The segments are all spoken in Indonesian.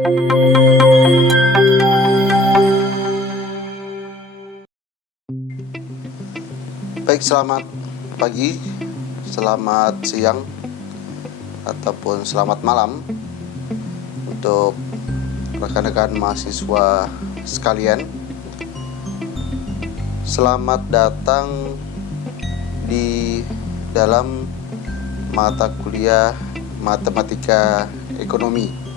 Baik, selamat pagi, selamat siang, ataupun selamat malam untuk rekan-rekan mahasiswa sekalian. Selamat datang di dalam mata kuliah Matematika Ekonomi.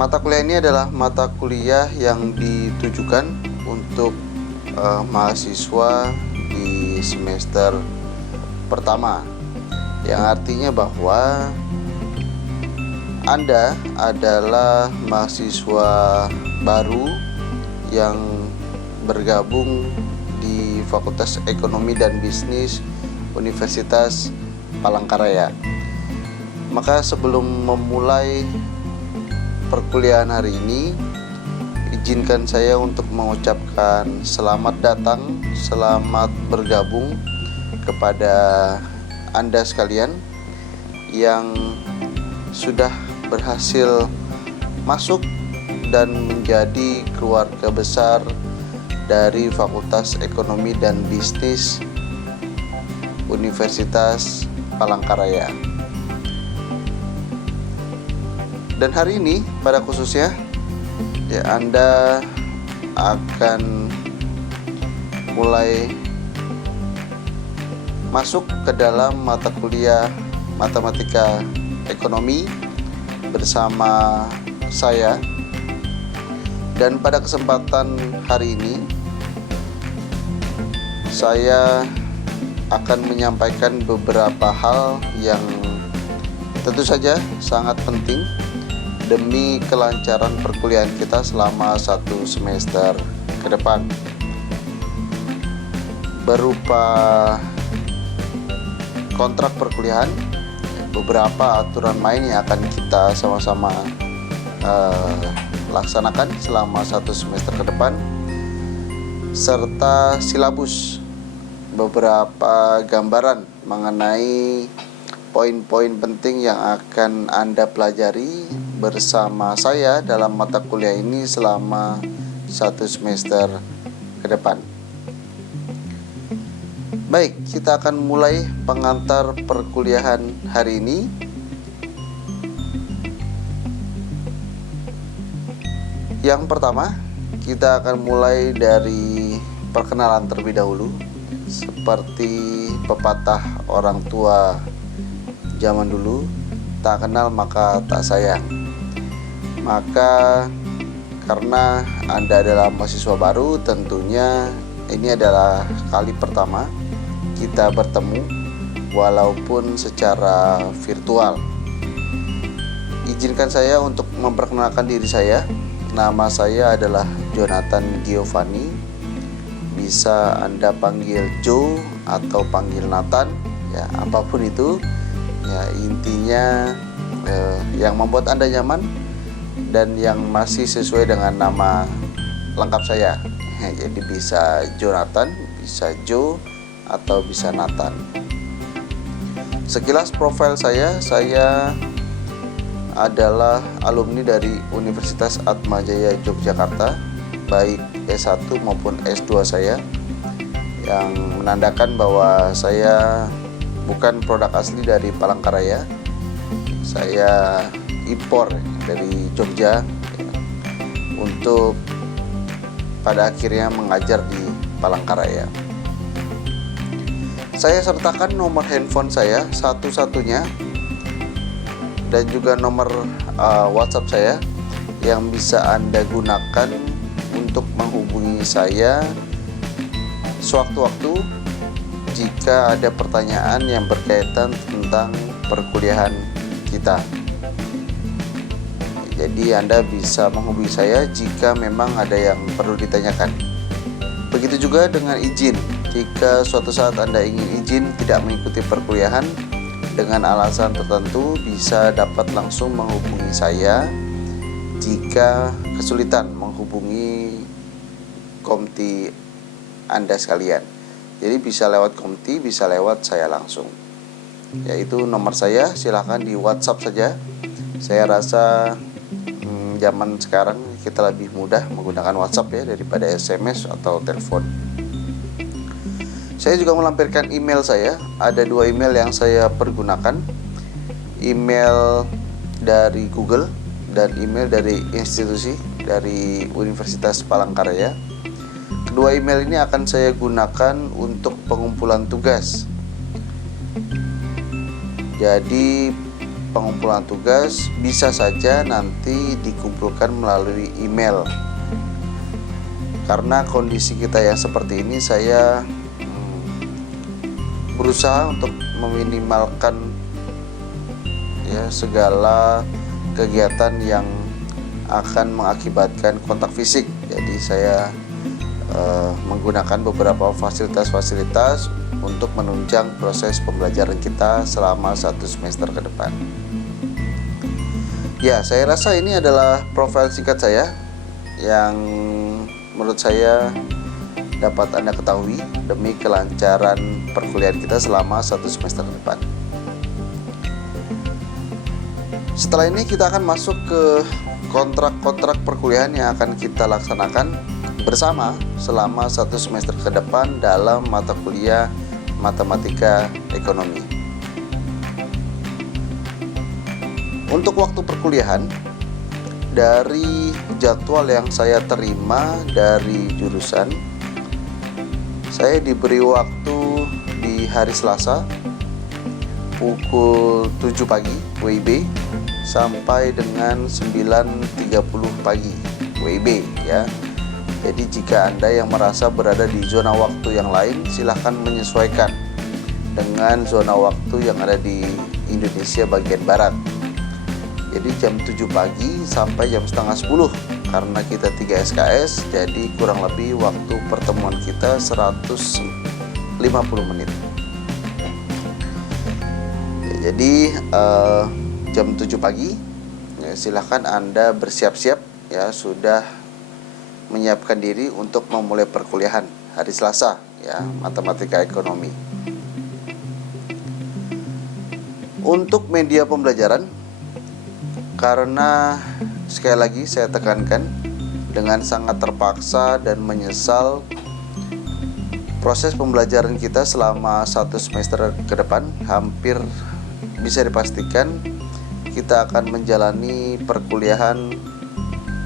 Mata kuliah ini adalah mata kuliah yang ditujukan untuk mahasiswa di semester pertama, yang artinya bahwa Anda adalah mahasiswa baru yang bergabung di Fakultas Ekonomi dan Bisnis Universitas Palangkaraya. Maka sebelum memulai perkuliahan hari ini, izinkan saya untuk mengucapkan selamat datang, selamat bergabung kepada Anda sekalian yang sudah berhasil masuk dan menjadi keluarga besar dari Fakultas Ekonomi dan Bisnis Universitas Palangkaraya. Dan hari ini pada khususnya Anda akan mulai masuk ke dalam mata kuliah Matematika Ekonomi bersama saya. Dan pada kesempatan hari ini saya akan menyampaikan beberapa hal yang tentu saja sangat penting demi kelancaran perkuliahan kita selama 1 semester ke depan, berupa kontrak perkuliahan, beberapa aturan main yang akan kita sama-sama laksanakan selama 1 semester ke depan, serta silabus, beberapa gambaran mengenai poin-poin penting yang akan Anda pelajari bersama saya dalam mata kuliah ini selama 1 semester ke depan. Baik, kita akan mulai pengantar perkuliahan hari ini. Yang pertama, kita akan mulai dari perkenalan terlebih dahulu. Seperti pepatah orang tua zaman dulu, tak kenal maka tak sayang. Maka karena Anda adalah mahasiswa baru, tentunya ini adalah kali pertama kita bertemu walaupun secara virtual. Izinkan saya untuk memperkenalkan diri saya. Nama saya adalah Jonathan Giovanni. Bisa Anda panggil Joe atau panggil Nathan, ya apapun itu. Ya intinya yang membuat Anda nyaman dan yang masih sesuai dengan nama lengkap saya. Jadi bisa Jonathan, bisa Joe, atau bisa Nathan. Sekilas profil saya adalah alumni dari Universitas Atmajaya Yogyakarta, baik S1 maupun S2 saya, yang menandakan bahwa saya bukan produk asli dari Palangkaraya. Saya impor dari Jogja untuk pada akhirnya mengajar di Palangkaraya. Saya sertakan nomor handphone saya satu-satunya dan juga nomor WhatsApp saya yang bisa Anda gunakan untuk menghubungi saya sewaktu-waktu jika ada pertanyaan yang berkaitan tentang perkuliahan kita. Jadi Anda bisa menghubungi saya jika memang ada yang perlu ditanyakan. Begitu juga dengan izin. Jika suatu saat Anda ingin izin tidak mengikuti perkuliahan dengan alasan tertentu, bisa dapat langsung menghubungi saya jika kesulitan menghubungi komti Anda sekalian. Jadi bisa lewat komti, bisa lewat saya langsung. Yaitu nomor saya, silahkan di WhatsApp saja Saya rasa zaman sekarang kita lebih mudah menggunakan WhatsApp ya daripada SMS atau telepon. Saya juga melampirkan email saya. Ada 2 email yang saya pergunakan. Email dari Google dan email dari institusi dari Universitas Palangkaraya. Kedua email ini akan saya gunakan untuk pengumpulan tugas. Jadi pengumpulan tugas bisa saja nanti dikumpulkan melalui email. Karena kondisi kita yang seperti ini, saya berusaha untuk meminimalkan ya segala kegiatan yang akan mengakibatkan kontak fisik. Jadi saya menggunakan beberapa fasilitas-fasilitas untuk menunjang proses pembelajaran kita selama 1 semester ke depan. Ya, saya rasa ini adalah profil singkat saya yang menurut saya dapat Anda ketahui demi kelancaran perkuliahan kita selama 1 semester ke depan. Setelah ini kita akan masuk ke kontrak-kontrak perkuliahan yang akan kita laksanakan bersama selama 1 semester ke depan dalam mata kuliah Matematika Ekonomi. Untuk waktu perkuliahan, dari jadwal yang saya terima dari jurusan, saya diberi waktu di hari Selasa pukul 7 pagi WIB sampai dengan 9.30 pagi WIB ya. Jadi jika Anda yang merasa berada di zona waktu yang lain, silahkan menyesuaikan dengan zona waktu yang ada di Indonesia bagian Barat. Jadi jam 7 pagi sampai jam setengah 10. Karena kita 3 SKS, jadi kurang lebih waktu pertemuan kita 150 menit. Ya, jadi jam 7 pagi ya, silahkan Anda bersiap-siap ya, sudah menyiapkan diri untuk memulai perkuliahan hari Selasa ya, Matematika Ekonomi. Untuk media pembelajaran, karena sekali lagi saya tekankan, dengan sangat terpaksa dan menyesal, proses pembelajaran kita selama 1 semester ke depan hampir bisa dipastikan kita akan menjalani perkuliahan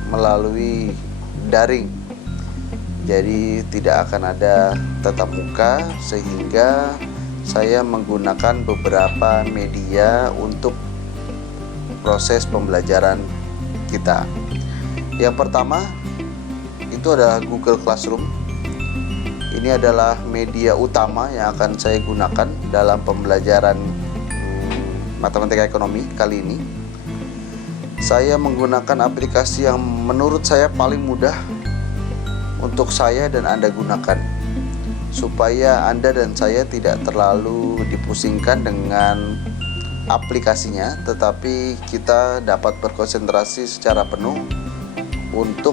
melalui daring. Jadi tidak akan ada tatap muka, sehingga saya menggunakan beberapa media untuk proses pembelajaran kita. Yang pertama itu adalah Google Classroom. Ini adalah media utama yang akan saya gunakan dalam pembelajaran Matematika Ekonomi kali ini. Saya menggunakan aplikasi yang menurut saya paling mudah untuk saya dan Anda gunakan, supaya Anda dan saya tidak terlalu dipusingkan dengan aplikasinya, tetapi kita dapat berkonsentrasi secara penuh untuk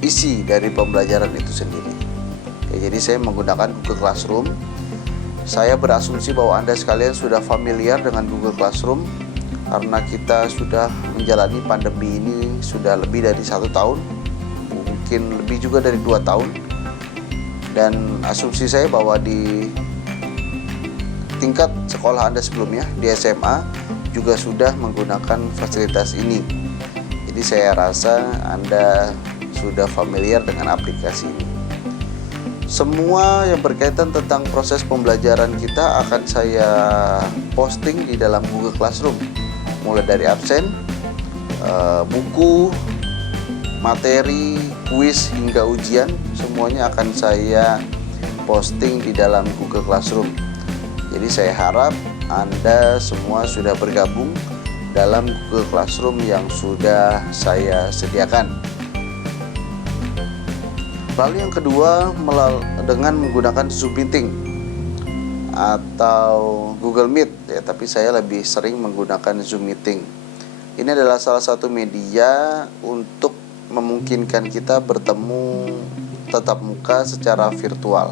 isi dari pembelajaran itu sendiri. Ya, jadi saya menggunakan Google Classroom. Saya berasumsi bahwa Anda sekalian sudah familiar dengan Google Classroom karena kita sudah menjalani pandemi ini sudah lebih dari 1 tahun, mungkin lebih juga dari 2 tahun. Dan asumsi saya bahwa di tingkat sekolah Anda sebelumnya, di SMA, juga sudah menggunakan fasilitas ini. Jadi saya rasa Anda sudah familiar dengan aplikasi ini. Semua yang berkaitan tentang proses pembelajaran kita akan saya posting di dalam Google Classroom, mulai dari absen, buku, materi, kuis, hingga ujian. Semuanya akan saya posting di dalam Google Classroom. Jadi saya harap Anda semua sudah bergabung dalam Google Classroom yang sudah saya sediakan. Lalu yang kedua, dengan menggunakan Zoom Meeting atau Google Meet ya, tapi saya lebih sering menggunakan Zoom Meeting. Ini adalah salah satu media untuk memungkinkan kita bertemu tatap muka secara virtual.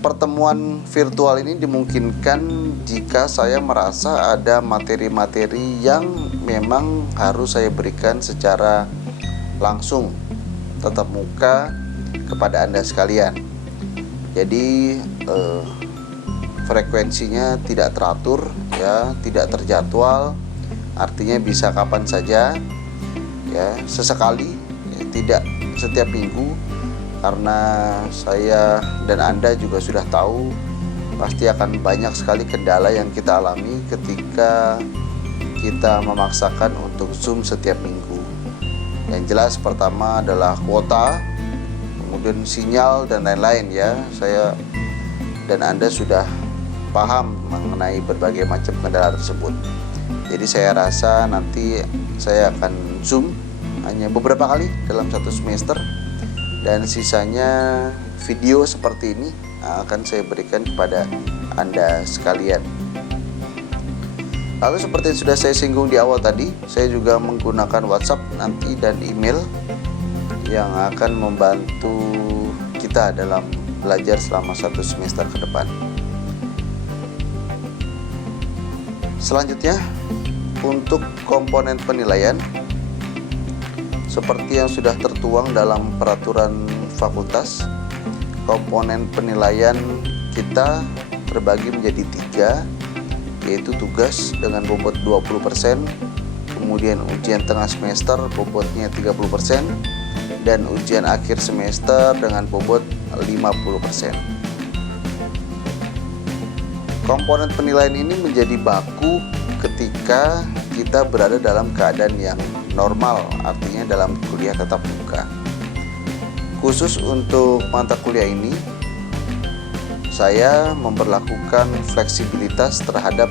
pertemuan virtual ini dimungkinkan jika saya merasa ada materi-materi yang memang harus saya berikan secara langsung tatap muka kepada Anda sekalian. Jadi frekuensinya tidak teratur ya, tidak terjadwal, artinya bisa kapan saja ya, sesekali ya, tidak setiap minggu, karena saya dan Anda juga sudah tahu pasti akan banyak sekali kendala yang kita alami ketika kita memaksakan untuk Zoom setiap minggu. Yang jelas pertama adalah kuota, kemudian sinyal dan lain-lain ya. Saya dan Anda sudah paham mengenai berbagai macam kendala tersebut. Jadi saya rasa nanti saya akan Zoom hanya beberapa kali dalam satu semester, dan sisanya video seperti ini akan saya berikan kepada Anda sekalian. Lalu seperti yang sudah saya singgung di awal tadi, saya juga menggunakan WhatsApp nanti dan email yang akan membantu kita dalam belajar selama satu semester ke depan. Selanjutnya, untuk komponen penilaian, seperti yang sudah tertuang dalam peraturan fakultas, komponen penilaian kita terbagi menjadi 3, yaitu tugas dengan bobot 20%, kemudian ujian tengah semester bobotnya 30%, dan ujian akhir semester dengan bobot 50%. Komponen penilaian ini menjadi baku ketika kita berada dalam keadaan yang normal, artinya dalam kuliah tatap muka. Khusus untuk mata kuliah ini, saya memberlakukan fleksibilitas terhadap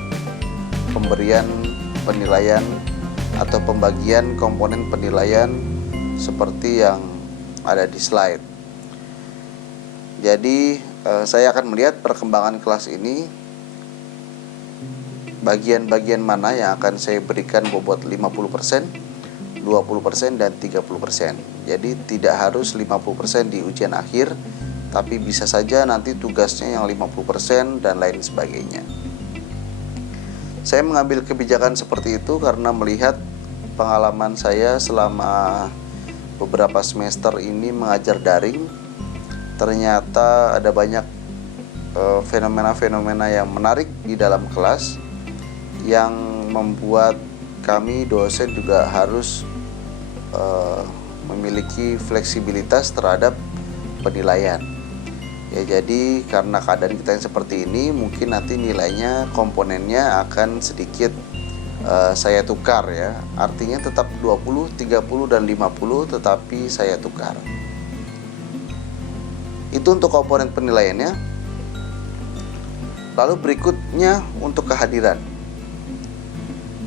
pemberian penilaian atau pembagian komponen penilaian seperti yang ada di slide. Jadi saya akan melihat perkembangan kelas ini, bagian-bagian mana yang akan saya berikan bobot 50%, 20% dan 30%. Jadi tidak harus 50% di ujian akhir, tapi bisa saja nanti tugasnya yang 50% dan lain sebagainya. Saya mengambil kebijakan seperti itu karena melihat pengalaman saya selama beberapa semester ini mengajar daring. Ternyata ada banyak fenomena-fenomena yang menarik di dalam kelas yang membuat kami dosen juga harus memiliki fleksibilitas terhadap penilaian. Ya, jadi karena keadaan kita yang seperti ini, mungkin nanti nilainya, komponennya akan sedikit saya tukar ya. Artinya tetap 20, 30 dan 50, tetapi saya tukar. Itu untuk komponen penilaiannya. Lalu berikutnya untuk kehadiran.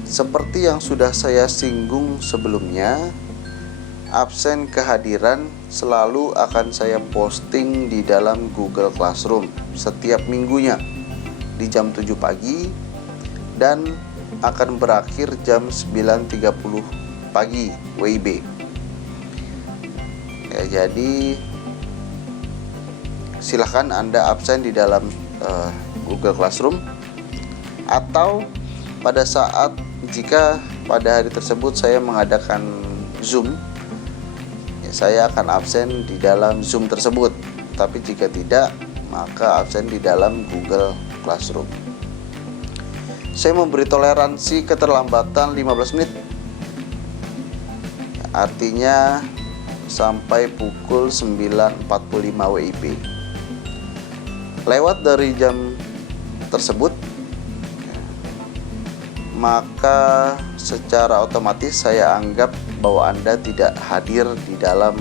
Seperti yang sudah saya singgung sebelumnya, absen kehadiran selalu akan saya posting di dalam Google Classroom setiap minggunya di jam 7 pagi dan akan berakhir jam 9.30 pagi WIB. Ya, jadi silahkan Anda absen di dalam Google Classroom, atau pada saat jika pada hari tersebut saya mengadakan Zoom, saya akan absen di dalam Zoom tersebut. Tapi jika tidak, maka absen di dalam Google Classroom. Saya memberi toleransi keterlambatan 15 menit. Artinya sampai pukul 9.45 WIB. Lewat dari jam tersebut, maka secara otomatis saya anggap bahwa Anda tidak hadir di dalam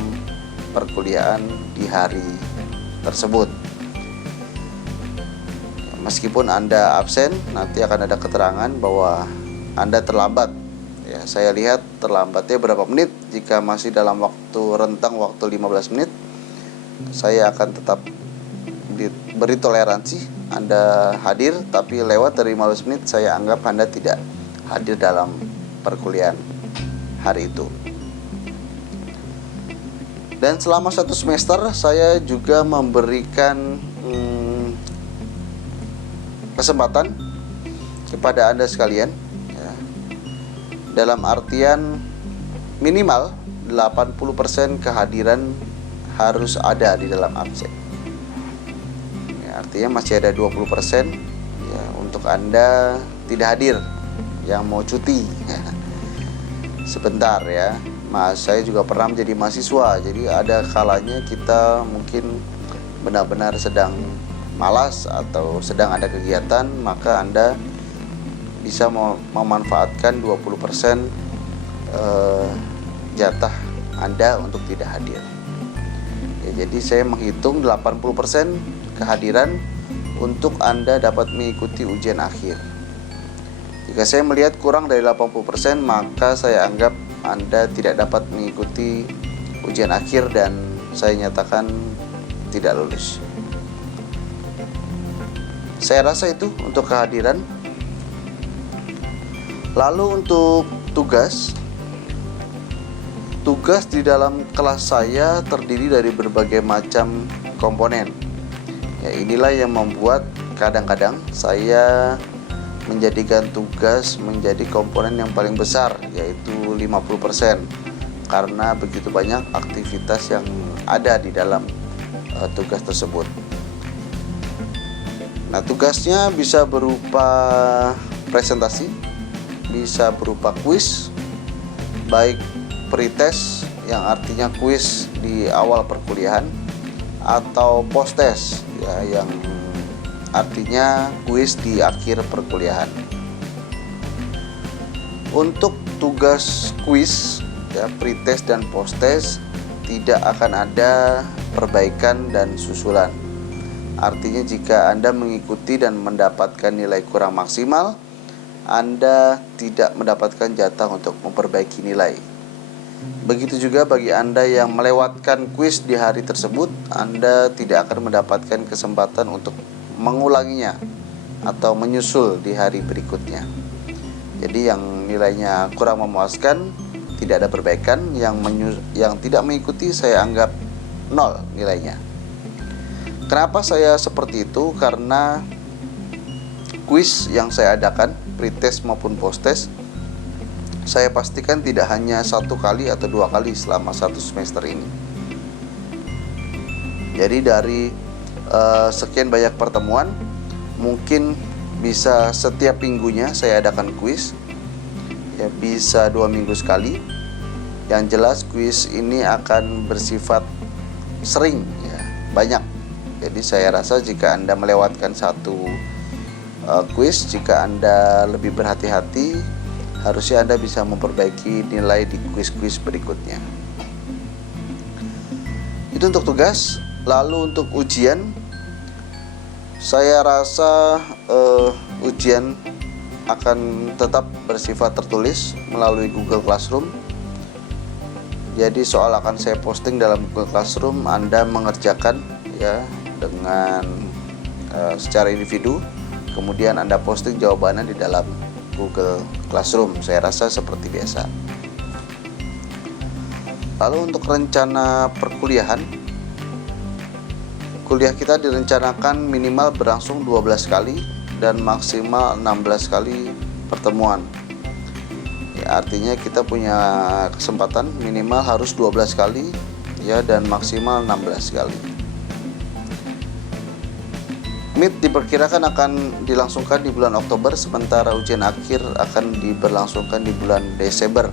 perkuliahan di hari tersebut. Meskipun Anda absen, nanti akan ada keterangan bahwa Anda terlambat. Ya, saya lihat terlambatnya berapa menit. Jika masih dalam waktu rentang waktu 15 menit, saya akan tetap beri toleransi Anda hadir, tapi lewat dari 15 menit saya anggap Anda tidak hadir dalam perkuliahan hari itu. Dan selama satu semester saya juga memberikan kesempatan kepada Anda sekalian, ya, dalam artian minimal 80% kehadiran harus ada di dalam absen. Ya, artinya masih ada 20% ya, untuk Anda tidak hadir yang mau cuti. Ya. Sebentar ya, saya juga pernah menjadi mahasiswa, jadi ada kalanya kita mungkin benar-benar sedang malas atau sedang ada kegiatan, maka Anda bisa memanfaatkan 20% jatah Anda untuk tidak hadir. Ya, jadi saya menghitung 80% kehadiran untuk Anda dapat mengikuti ujian akhir. Jika saya melihat kurang dari 80%, maka saya anggap Anda tidak dapat mengikuti ujian akhir dan saya nyatakan tidak lulus. Saya rasa itu untuk kehadiran. Lalu untuk tugas di dalam kelas saya terdiri dari berbagai macam komponen. Ya, inilah yang membuat kadang-kadang saya menjadikan tugas menjadi komponen yang paling besar, yaitu 50%, karena begitu banyak aktivitas yang ada di dalam tugas tersebut. Nah, tugasnya bisa berupa presentasi, bisa berupa kuis, baik pretest yang artinya kuis di awal perkuliahan, atau post-test ya, yang artinya kuis di akhir perkuliahan. Untuk tugas kuis ya, pretest dan post-test tidak akan ada perbaikan dan susulan. Artinya jika Anda mengikuti dan mendapatkan nilai kurang maksimal, Anda tidak mendapatkan jatah untuk memperbaiki nilai. Begitu juga bagi Anda yang melewatkan kuis di hari tersebut, Anda tidak akan mendapatkan kesempatan untuk mengulanginya atau menyusul di hari berikutnya. Jadi yang nilainya kurang memuaskan tidak ada perbaikan, yang tidak mengikuti saya anggap 0 nilainya. Kenapa saya seperti itu? Karena kuis yang saya adakan, pretest maupun posttest, saya pastikan tidak hanya 1 kali atau 2 kali selama 1 semester ini. Jadi dari sekian banyak pertemuan, mungkin bisa setiap minggunya saya adakan kuis, ya bisa 2 minggu sekali. Yang jelas kuis ini akan bersifat sering, ya, banyak. Jadi saya rasa jika Anda melewatkan 1 kuis, jika Anda lebih berhati-hati, harusnya Anda bisa memperbaiki nilai di kuis-kuis berikutnya. Itu untuk tugas. Lalu untuk ujian, saya rasa ujian akan tetap bersifat tertulis melalui Google Classroom. Jadi soal akan saya posting dalam Google Classroom, Anda mengerjakan ya dengan secara individu, kemudian Anda posting jawabannya di dalam Google Classroom. Saya rasa seperti biasa. Lalu untuk rencana perkuliahan, kuliah kita direncanakan minimal berlangsung 12 kali dan maksimal 16 kali pertemuan. Ya, artinya kita punya kesempatan minimal harus 12 kali ya, dan maksimal 16 kali. Meet diperkirakan akan dilangsungkan di bulan Oktober, sementara ujian akhir akan diberlangsungkan di bulan Desember.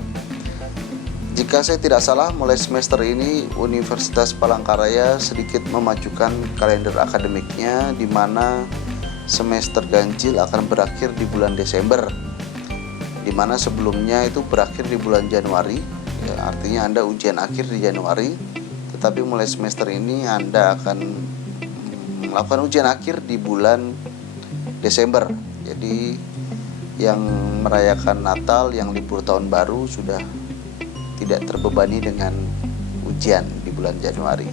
Jika saya tidak salah, mulai semester ini Universitas Palangkaraya sedikit memajukan kalender akademiknya, di mana semester ganjil akan berakhir di bulan Desember, di mana sebelumnya itu berakhir di bulan Januari. Ya, artinya Anda ujian akhir di Januari, tetapi mulai semester ini Anda akan melakukan ujian akhir di bulan Desember. Jadi yang merayakan Natal, yang libur tahun baru sudah tidak terbebani dengan ujian di bulan Januari.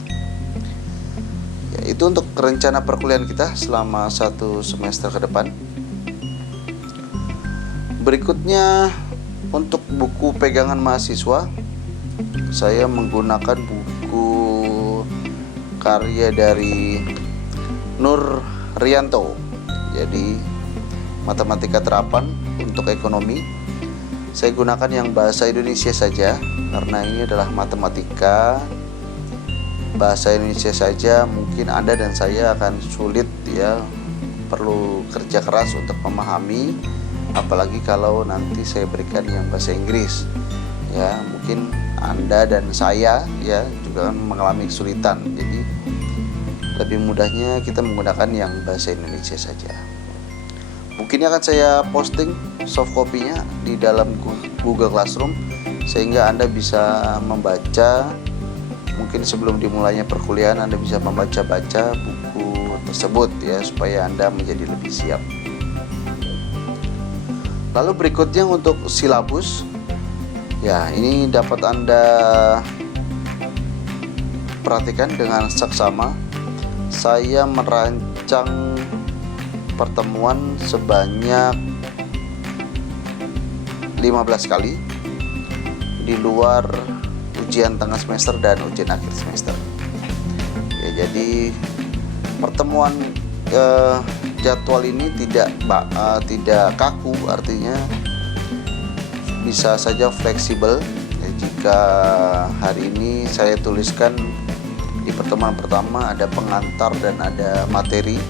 Ya, itu untuk rencana perkuliahan kita selama 1 semester ke depan. Berikutnya untuk buku pegangan mahasiswa, saya menggunakan buku karya dari Nur Rianto. Jadi matematika terapan untuk ekonomi. Saya gunakan yang bahasa Indonesia saja karena ini adalah matematika bahasa Indonesia saja. Mungkin Anda dan saya akan sulit ya, perlu kerja keras untuk memahami, apalagi kalau nanti saya berikan yang bahasa Inggris ya. Mungkin Anda dan saya ya juga akan mengalami kesulitan. Jadi lebih mudahnya kita menggunakan yang bahasa Indonesia saja. Mungkin akan saya posting soft copy-nya di dalam Google Classroom sehingga Anda bisa membaca. Mungkin sebelum dimulainya perkuliahan Anda bisa membaca-baca buku tersebut ya, supaya Anda menjadi lebih siap. Lalu berikutnya untuk silabus. Ya, ini dapat Anda perhatikan dengan seksama. Saya merancang pertemuan sebanyak 15 kali di luar ujian tengah semester dan ujian akhir semester ya. Jadi pertemuan jadwal ini tidak kaku, artinya bisa saja fleksibel ya. Jika hari ini saya tuliskan di pertemuan pertama ada pengantar dan ada materi,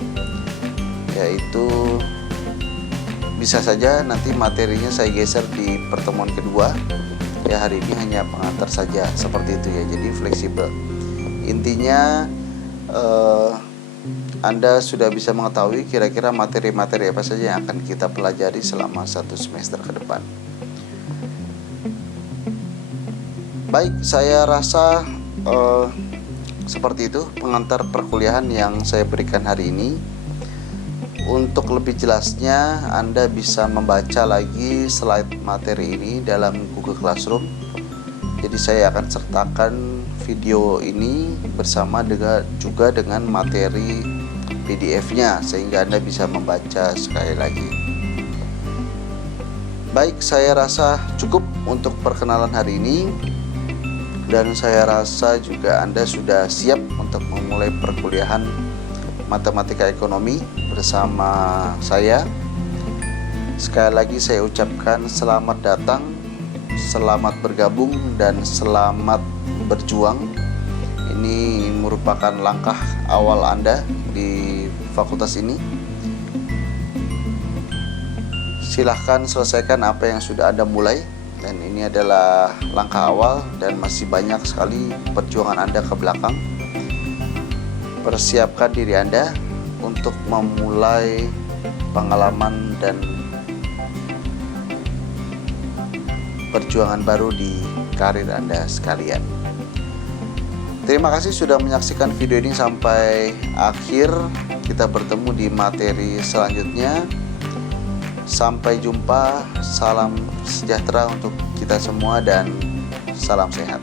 yaitu bisa saja nanti materinya saya geser di pertemuan kedua ya. Hari ini hanya pengantar saja, seperti itu ya. Jadi fleksibel. Intinya Anda sudah bisa mengetahui kira-kira materi-materi apa saja yang akan kita pelajari selama 1 semester ke depan. Baik, saya rasa seperti itu pengantar perkuliahan yang saya berikan hari ini. Untuk lebih jelasnya Anda bisa membaca lagi slide materi ini dalam Google Classroom. Jadi saya akan sertakan video ini bersama juga dengan materi PDF-nya sehingga Anda bisa membaca sekali lagi. Baik, saya rasa cukup untuk perkenalan hari ini. Dan saya rasa juga Anda sudah siap untuk memulai perkuliahan matematika ekonomi bersama saya. Sekali lagi saya ucapkan selamat datang, selamat bergabung, dan selamat berjuang. Ini merupakan langkah awal Anda di fakultas ini. Silahkan selesaikan apa yang sudah Anda mulai. Dan ini adalah langkah awal dan masih banyak sekali perjuangan Anda ke belakang. Persiapkan diri Anda untuk memulai pengalaman dan perjuangan baru di karir Anda sekalian. Terima kasih sudah menyaksikan video ini sampai akhir. Kita bertemu di materi selanjutnya. Sampai jumpa, salam sejahtera untuk kita semua dan salam sehat.